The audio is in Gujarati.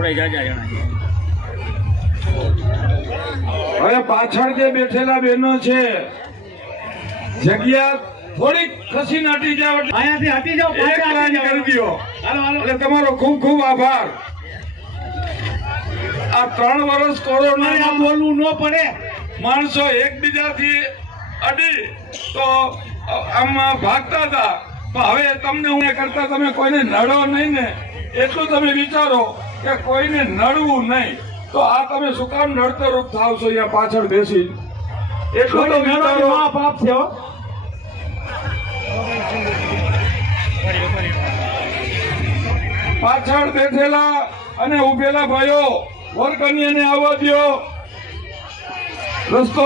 આપણે જાજા જણા છીએ. હવે પાછળ જે બેઠેલા બહેનો છે જગ્યા થોડીક ખસી નાટી જાવ અહીંયાથી હટી જાઓ, એક લાઈન કરી દો. હાલો હાલો. એટલે તમારો ખૂબ ખૂબ આભાર. આ 3 વર્ષ કોરોના બોલવું ન પડે. માણસો એકબીજાથી અડી તો આમ ભાગતા હતા, પણ હવે તમને હું એ કરતા તમે કોઈને નડો નહીં ને, એટલું તમે વિચારો કે કોઈને નડવું નહીં. તો આ તમે શું કામ નડતર રૂપ થાવ છો અહીંયા પાછળ બેસી? એટલું તો વિચારો. પાપ છે હો. પાછળ બેઠેલા અને ઉભેલા ભાઈઓ વર્ગણીયાને આવવા દો. રસ્તો